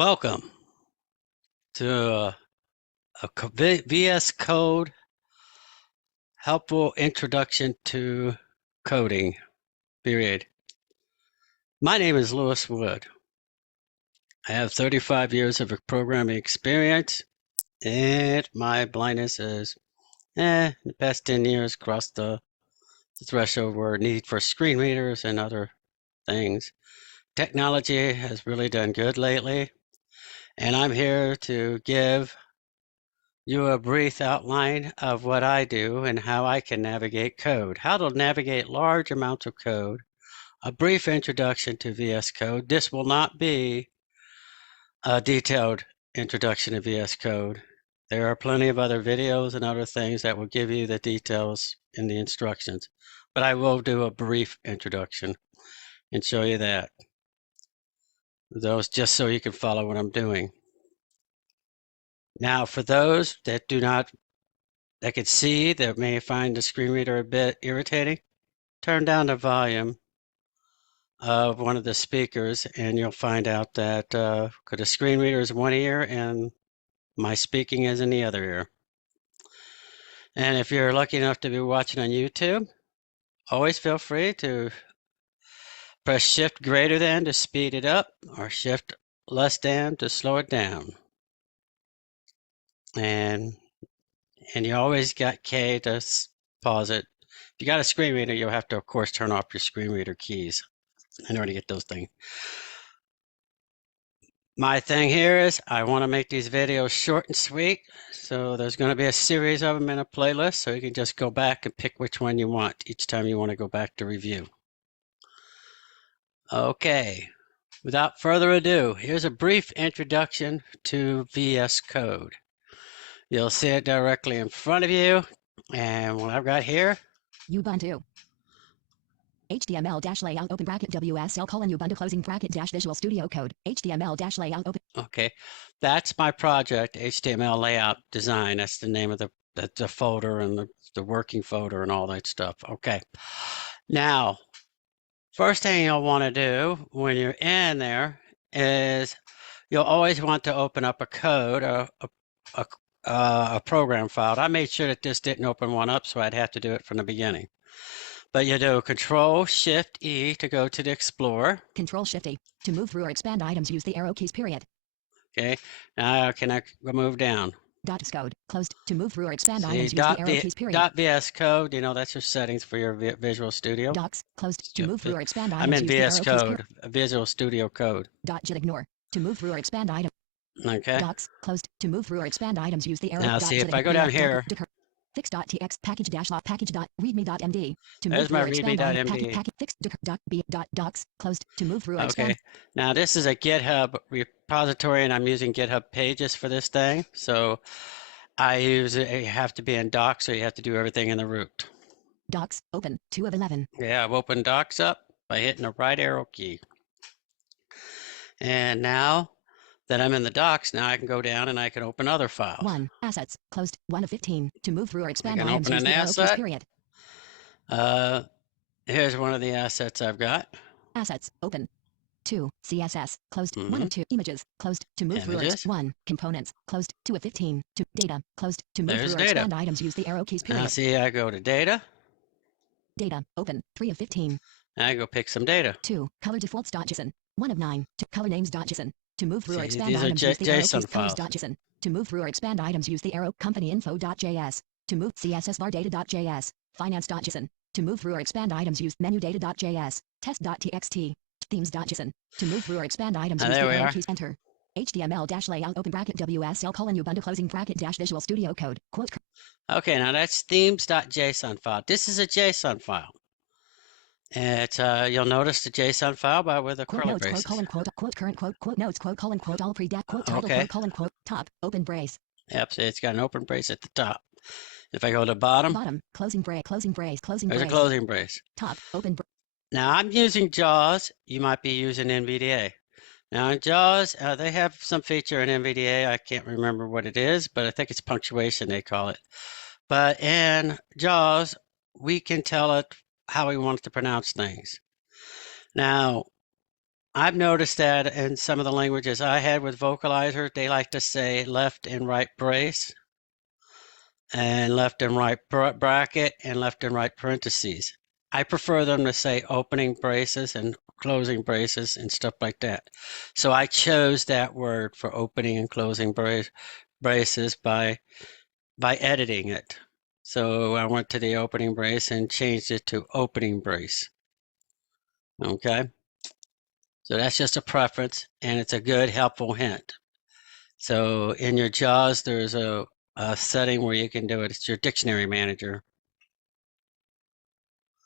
Welcome to VS Code Helpful Introduction to Coding, period. My name is Lewis Wood. I have 35 years of programming experience, and my blindness is, in the past 10 years, crossed the threshold where need for screen readers and other things. Technology has really done good lately, and I'm here to give you a brief outline of what I do and how I can navigate code, how to navigate large amounts of code, a brief introduction to VS Code. This will not be a detailed introduction to VS Code. There are plenty of other videos and other things that will give you the details in the instructions, but I will do a brief introduction and show you that. Those just so you can follow what I'm doing. Now, for those that can see, that may find the screen reader a bit irritating, turn down the volume of one of the speakers and you'll find out that the screen reader is in one ear and my speaking is in the other ear. And if you're lucky enough to be watching on YouTube, always feel free to press Shift greater than to speed it up or Shift less than to slow it down. And you always got K to pause it. If you got a screen reader, you'll have to, of course, turn off your screen reader keys in order to get those things. My thing here is I want to make these videos short and sweet. So there's going to be a series of them in a playlist. So you can just go back and pick which one you want each time you want to go back to review. Okay, without further ado, here's a brief introduction to VS Code. You'll see it directly in front of you. And what I've got here, Ubuntu. HTML-layout open bracket WSL : Ubuntu closing bracket - Visual Studio Code. HTML-layout open. Okay, that's my project, HTML layout design. That's the name of the folder and the working folder and all that stuff. Okay, now, first thing you'll want to do when you're in there is you'll always want to open up a code, a program file. I made sure that this didn't open one up, so I'd have to do it from the beginning. But you do Control-Shift-E to go to the Explorer. Control-Shift-E. To move through or expand items, use the arrow keys, period. Okay, now can I move down? vsCode. Closed. To move through or expand items, use the arrow keys, period. vsCode, that's your settings for your Visual Studio. Docs. Closed. To move through or expand I'm items, in use the arrow keys, vsCode, Visual Studio Code. JIT ignore. To move through or expand items. Okay. Docs. Closed. To move through or expand items, use the arrow. Now see, if I go down here, fix.txt package-readme.md. To move there's through my or expand readme.md. docs. Closed. To move through or expand. Okay. Now this is a GitHub repository, and I'm using GitHub Pages for this thing. So I use it. You have to be in Docs, so you have to do everything in the root. Docs. Open. 2 of 11. Yeah, I've opened Docs up by hitting the right arrow key. And now that I'm in the Docs, now I can go down and I can open other files. 1. Assets. Closed. 1 of 15. To move through or expand items, open use an the arrow asset. keys, period. Here's one of the assets I've got. Assets. Open. 2. CSS. Closed. 1 of 2. Images. Closed. To move through or 1. Components. Closed. 2 of 15. 2. Data. Closed. To move through or expand items, use the arrow keys, period. Now see, I go to Data. Data. Open. 3 of 15. I go pick some data. 2. Color defaults.json. 1 of 9. 2. Color names.json. To move through or expand these items, are use the arrow keys, JSON files. colors.json. To move through or expand items, use the arrow companyinfo.js. To move css_var_data.js. Finance.json. To move through or expand items, use menudata.js. Test.txt. Themes.json. To move through or expand items, use the arrow keys, enter. HTML-layout open bracket WSL : Ubuntu closing bracket - Visual Studio Code. Quote. Okay, now that's themes.json file. This is a JSON file. It's you'll notice the JSON file with a curly braces. Quote current quote notes quote all pre-dat quote title quote top open brace. Yep, so it's got an open brace at the top. If I go to the bottom, closing brace. There's a closing brace. Top open brace. Now I'm using Jaws. You might be using NVDA. Now in Jaws, they have some feature in NVDA. I can't remember what it is, but I think it's punctuation they call it. But in Jaws, we can tell it how we want it to pronounce things. Now, I've noticed that in some of the languages I had with vocalizer, they like to say left and right brace, and left and right bracket, and left and right parentheses. I prefer them to say opening braces and closing braces and stuff like that. So I chose that word for opening and closing braces by editing it. So I went to the opening brace and changed it to opening brace. Okay. So that's just a preference, and it's a good, helpful hint. So in your JAWS, there's a setting where you can do it. It's your dictionary manager.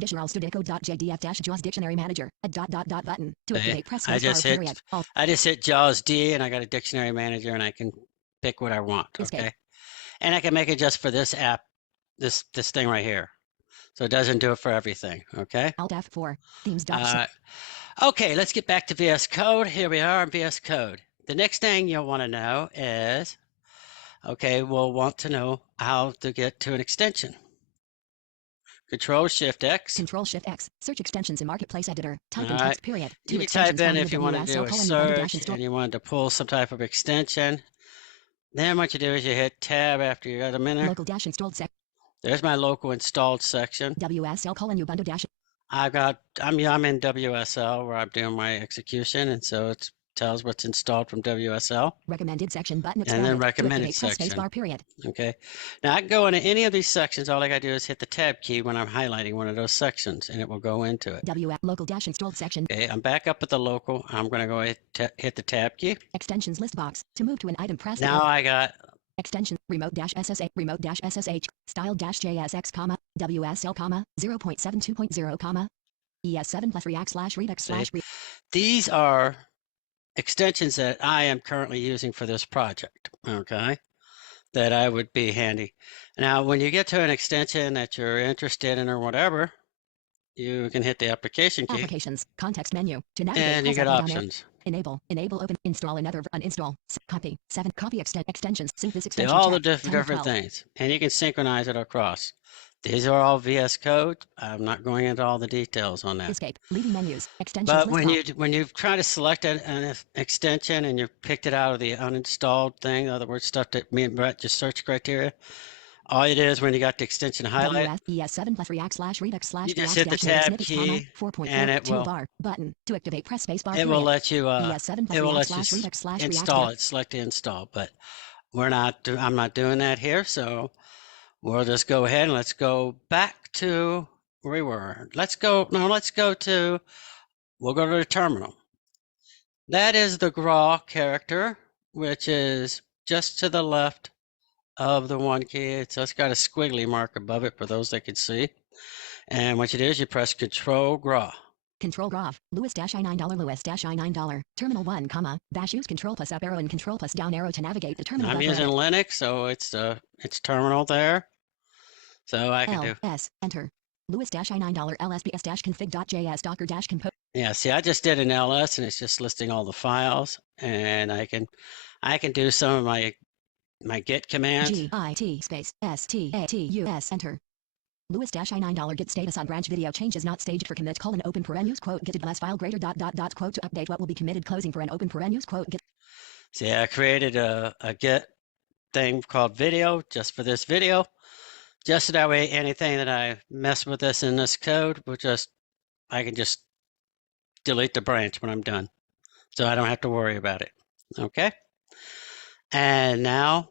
Dictionary-code.jdf-JAWS Dictionary Manager. A ... button. To activate, press I spacebar just period. hit Alt. I just hit JAWS D, and I got a dictionary manager, and I can pick what I want. Escape. Okay, and I can make it just for this app, this thing right here. So it doesn't do it for everything. Okay. Alt F4. Themes. Okay, let's get back to VS Code. Here we are in VS Code. The next thing you'll want to know is, okay, we'll want to know how to get to an extension. Control-Shift-X. Control-Shift-X. Search extensions in Marketplace Editor. Type in All right. text period. You can type in if you want to do a search and you wanted to pull some type of extension. Then what you do is you hit Tab after you got a minute. Local dash installed sec. There's my local installed section. WSL : Ubuntu dash. I'm in WSL where I'm doing my execution, and so it tells what's installed from WSL. Recommended section button And then recommended section. Spacebar period. Okay. Now I can go into any of these sections. All I got to do is hit the Tab key when I'm highlighting one of those sections, and it will go into it. Local dash installed section. Okay, I'm back up at the local. I'm going to go hit the Tab key. Extensions list box. To move to an item, press. Now I got extension remote dash SSH remote dash SSH style dash JSX comma WSL comma 0.72.0 comma ES7 plus React slash Redux slash. These are extensions that I am currently using for this project. Okay, that I would be handy. Now, when you get to an extension that you're interested in or whatever, you can hit the application key. Applications, context menu, to navigate. And you get options. Enable, open, install another, uninstall, copy, copy extensions, sync this extension. They're all the different things, and you can synchronize it across. These are all VS Code. I'm not going into all the details on that. Escape, leaving menus, extensions. But when you try to select an extension and you picked it out of the uninstalled thing, in other words, stuff that me and Brett just search criteria, all it is when you got the extension highlighted, ES7 plus React slash Redux slash. You just hit the Tab key, and it will button to activate. Press spacebar. It will let you. It will let you install it. Select the install, but we're not. I'm not doing that here, so we'll just go ahead and let's go back to where we were. Let's go. No, let's go to. We'll go to the terminal. That is the GRAW character, which is just to the left of the one key. It's just got a squiggly mark above it for those that can see. And what you do is you press Control GRAW. Control GRAW. Lewis-I9 Lewis-I9 terminal 1 comma dash use Control plus up arrow and Control plus down arrow to navigate the terminal. I'm using Linux, so it's terminal there. So I can do LS enter. Lewis-I9 lsbs-config.js docker-compose. Yeah, see, I just did an ls, and it's just listing all the files, and I can do some of my git commands. git space status enter. Lewis-I9 git status on branch video changes not staged for commit : open use quote git ls file greater ... quote to update what will be committed closing for an open use quote git. See, I created a git thing called video just for this video, just so that way anything that I mess with this in this code will I can just delete the branch when I'm done, so I don't have to worry about it. Okay. And now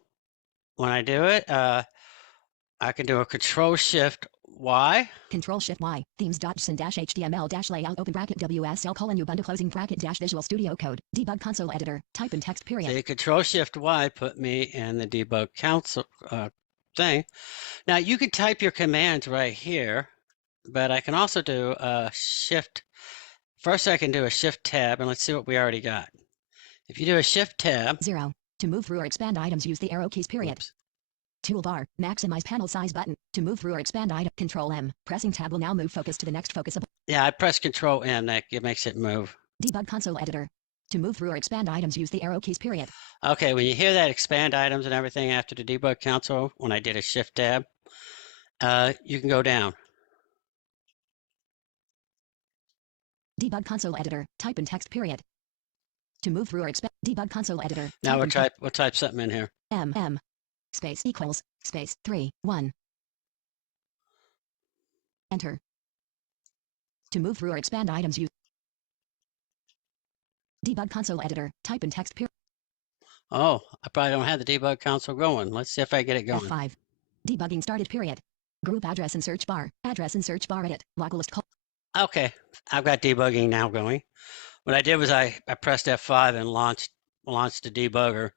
when I do it, I can do a Control-Shift-Y. Control-Shift-Y. Themes.json-html-layout open bracket WSL : Ubuntu closing bracket dash Visual Studio Code. Debug console editor. Type in text period. See, Control-Shift-Y put me in the debug console thing. Now you can type your commands right here, but I can also do a Shift. First, I can do a Shift-Tab, and let's see what we already got. If you do a Shift-Tab. 0. To move through or expand items, use the arrow keys period. Oops. Toolbar, maximize panel size button. To move through or expand item, Control-M. Pressing tab will now move focus to the next focusable. Yeah, I press Control-M, it makes it move. Debug console editor. To move through or expand items, use the arrow keys period. Okay, when you hear that expand items and everything after the debug console, when I did a Shift-Tab, you can go down. Debug console editor. Type in text period. To move through or expand. Debug console editor. Now we'll type something in here. M space equals space 3 1. Enter. To move through or expand items, use Debug console editor. Type in text period. Oh, I probably don't have the debug console going. Let's see if I get it going. F5. Debugging started period. Group address in search bar. Address in search bar edit. Local list call. Okay, I've got debugging now going. What I did was I pressed F5 and launched the debugger,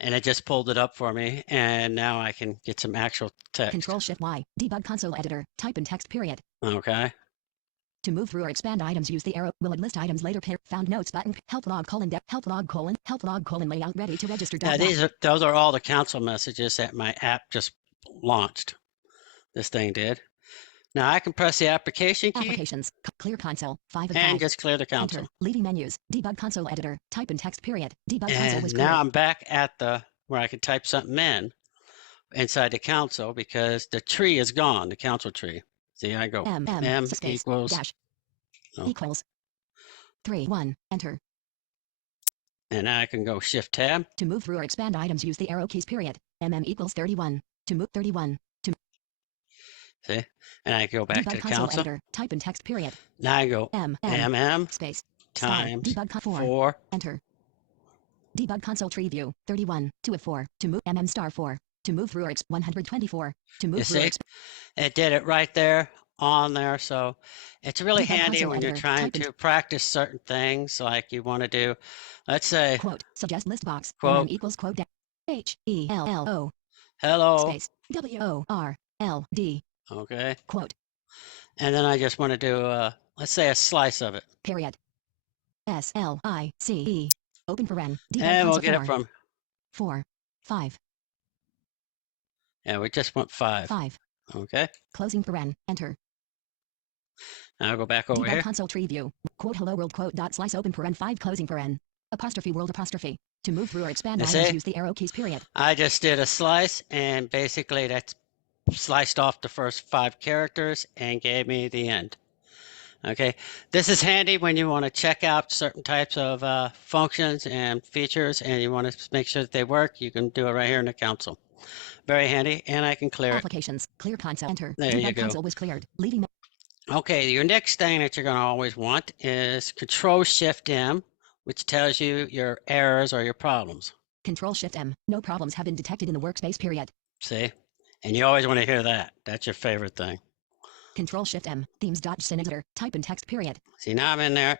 and it just pulled it up for me, and now I can get some actual text. Control-Shift-Y. Debug console editor. Type in text period. Okay. To move through or expand items, use the arrow. Will it list items later? Found notes button. Help log : help log : layout ready to register. Now those are all the console messages that my app just launched. This thing did. Now I can press the application key. Applications. Clear console. 5 of 5. And just clear the console. Enter. Leaving menus. Debug console editor. Type in text period. Debug and console was clear. Now I'm back at where I can type something in inside the console because the tree is gone, the console tree. See, I go M space, equals dash equals 3 1. Enter. And now I can go Shift Tab. To move through or expand items, use the arrow keys period. equals 31. To move 31. See? And I go back debug to the console console. Editor. Type in text period. Now I go M space times debug 4. Enter. Debug console tree view 31 2 of 4. To move *4. To move through or 124. To move through. It did it right there on there. So it's really handy when you're trying to practice certain things like you want to do. Let's say quote suggest list box quote equals quote HELLO hello space WORLD. Okay. Quote. And then I just want to do let's say a slice of it. Period. SLICE. Open paren. And we'll get it from 4 5. Yeah, we just want 5. 5. Okay. Closing paren. Enter. Now I'll go back over here. Console tree view. Quote hello world quote dot slice open paren 5 closing paren. Apostrophe world apostrophe. To move through or expand items, use the arrow keys period. I just did a slice, and basically that's sliced off the first 5 characters and gave me the end. Okay, this is handy when you want to check out certain types of functions and features and you want to make sure that they work. You can do it right here in the console. Very handy, and I can clear Applications. Clear console. Enter. There you go. Console was cleared. Leaving. Okay, your next thing that you're going to always want is Control-Shift-M, which tells you your errors or your problems. Control-Shift-M. No problems have been detected in the workspace period. See? And you always want to hear that. That's your favorite thing. Control-Shift-M. Themes.json editor. Type in text period. See, now I'm in there.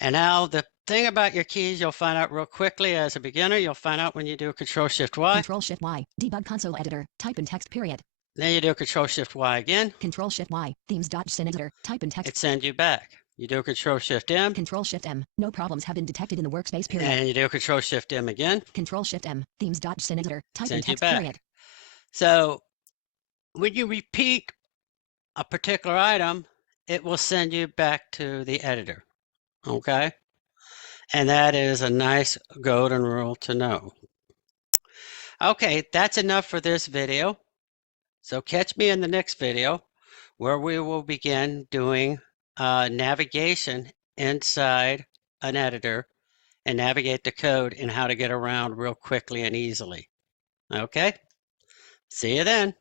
And now the thing about your keys, you'll find out real quickly as a beginner. You'll find out when you do Control-Shift-Y. Control-Shift-Y. Debug console editor. Type in text period. Then you do Control-Shift-Y again. Control-Shift-Y. Themes.json editor. Type in text. It sends you back. You do Control-Shift-M. Control-Shift-M. No problems have been detected in the workspace period. And you do Control-Shift-M again. Control-Shift-M. Themes.json editor. Type in text period. So when you repeat a particular item, it will send you back to the editor. Okay? And that is a nice golden rule to know. Okay, that's enough for this video. So catch me in the next video where we will begin doing navigation inside an editor and navigate the code and how to get around real quickly and easily. Okay? See you then.